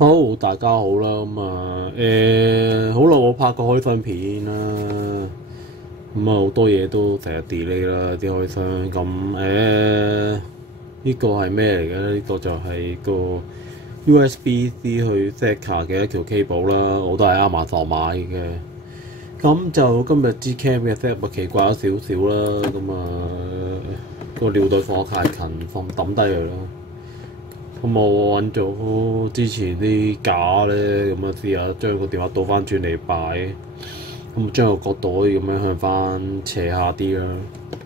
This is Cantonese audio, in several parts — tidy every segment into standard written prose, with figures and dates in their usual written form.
好，大家好啦，好耐冇拍過開箱片啦，好多嘢都成日 delay 啦啲開箱，呢個係咩嚟嘅咧？呢個就係個 USB-C 去 Zeekr 嘅一條 cable 啦，我都係Amazon買嘅。咁就今日支 cam 嘅 set 奇怪咗少少啦，個尿袋放得太近，抌低佢啦。我揾咗之前啲架咧，試下將個電話倒翻轉嚟擺，將個角度可以咁樣向翻斜下啲啦，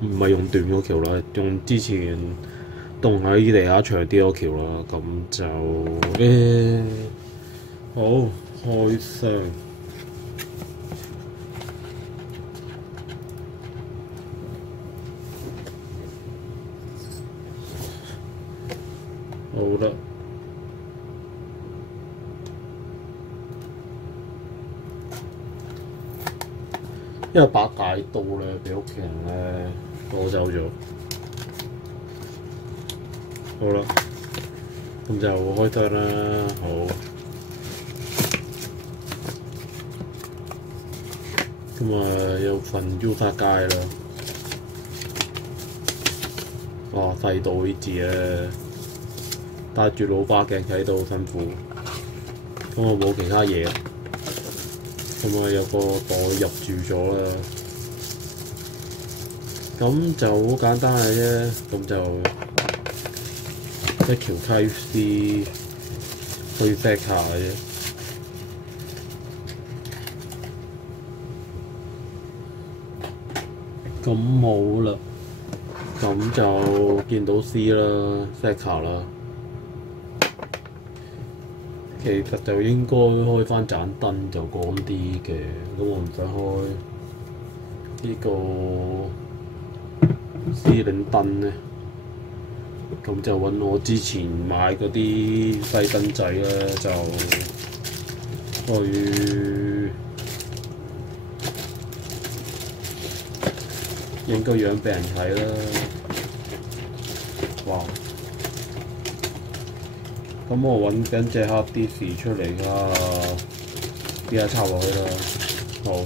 唔係用短嗰條啦，用之前棟喺地下長啲嗰條啦，咁就好開箱。好啦，因為把戒刀咧，俾屋企人咧攞走咗。好啦，咁就開箱啦。好，有份 U 卡街啦。哇，細到呢字咧〜戴住老花鏡睇到好辛苦，冇其他嘢，有個袋入住咗啦，咁就好簡單嘅啫，咁就一條 Type-C 去 Zeekr 嘅啫，咁冇啦，咁就見到 C 啦 Zeekr 啦。其實就應該開翻盞燈就光啲嘅，咁我唔使開呢個司令燈咧，咁就揾我之前買嗰啲細燈仔咧，就去影個樣俾人睇啦。哇！咁我揾緊隻黑 disk 出嚟㗎，依家插落去啦。好，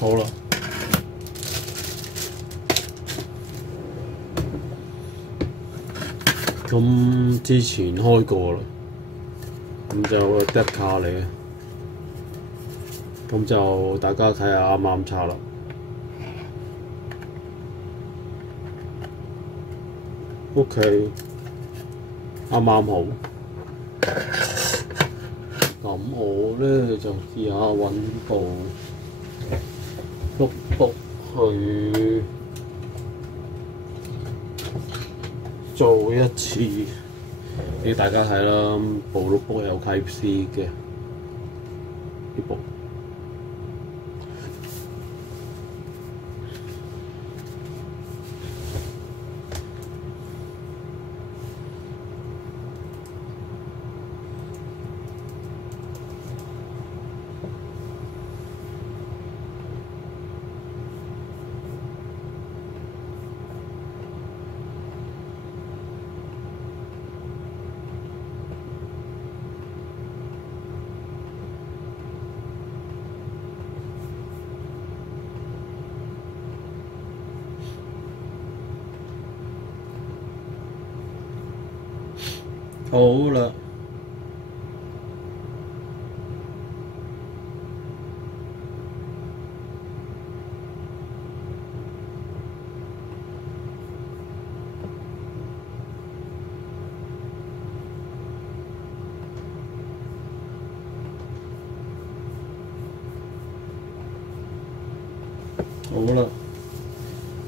好啦，咁之前開過啦，咁就 deck 卡嚟嘅，咁就大家睇下啱唔啱插啦。OK， 啱啱好。咁我咧就試下揾部notebook去做一次俾大家睇啦。部notebook有 Type-C 嘅呢部。好啦，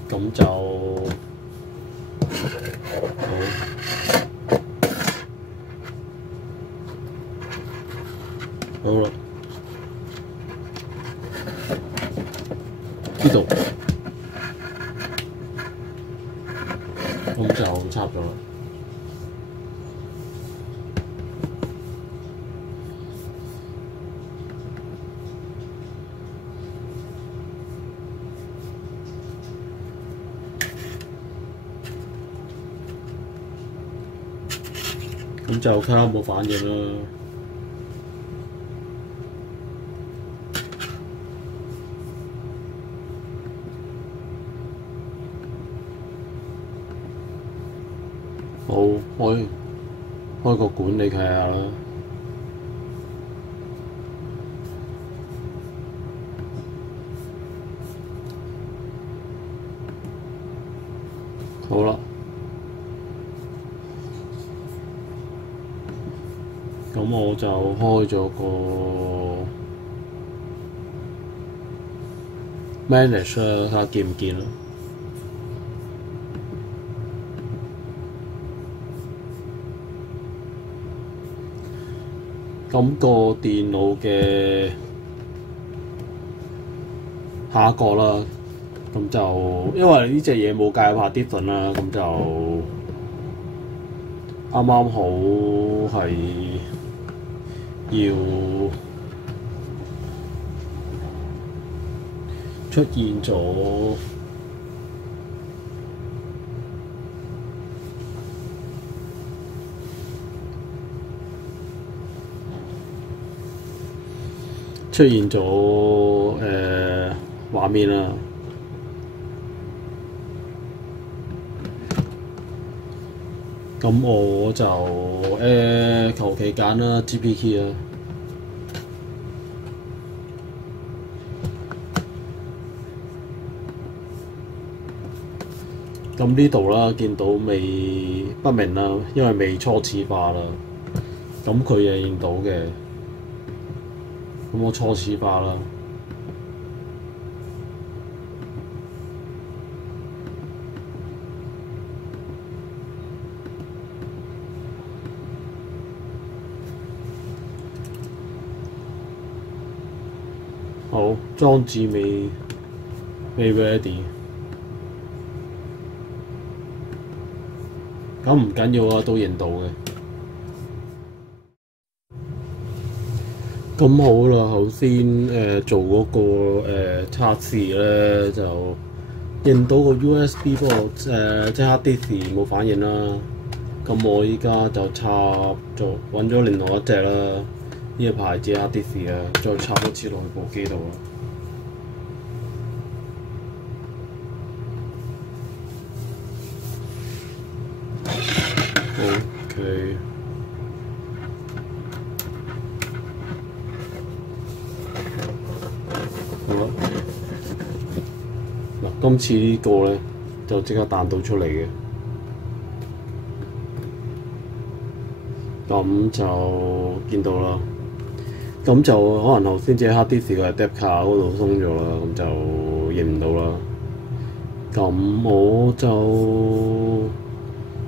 咁就好啦。呢度，咁就插咗啦。咁就睇下有冇反應啦。好，開個管你睇下啦。好啦，咁我就開咗個 manage 啦，睇下見唔見啦。咁個電腦嘅下一個啦，咁就因為呢隻嘢冇介入 partition 啦，咁就啱啱好係要出現咗畫面啦。咁我就求其揀啦 GPK 啦。咁呢度啦，見到未不明啦，因為未初始化啦。咁佢又認到嘅，咁我初始化啦。好，裝置未 ready。咁唔緊要啊，都認到嘅。咁好啦，頭先做嗰個測試咧，就認到個 USB 不過即係 hard disk 冇反應啦。咁我依家就插咗揾咗另外一隻啦，呢個牌子 hard disk 啊，再插多次落去部機度啦。OK。好啦，嗱，今次呢個咧就即刻彈到出嚟嘅，咁就見到啦。咁就可能頭先隻 hard disk 嘅 adapter 卡嗰度鬆咗啦，咁就認唔到啦。咁我就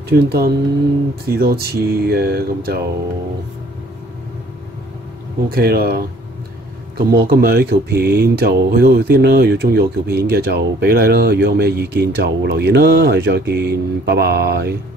專登試多次嘅，咁就 OK 啦。咁我今日呢條片就去到度先啦。如果中意我條片嘅就俾 like啦，如果有咩意見就留言啦。係再見，拜拜。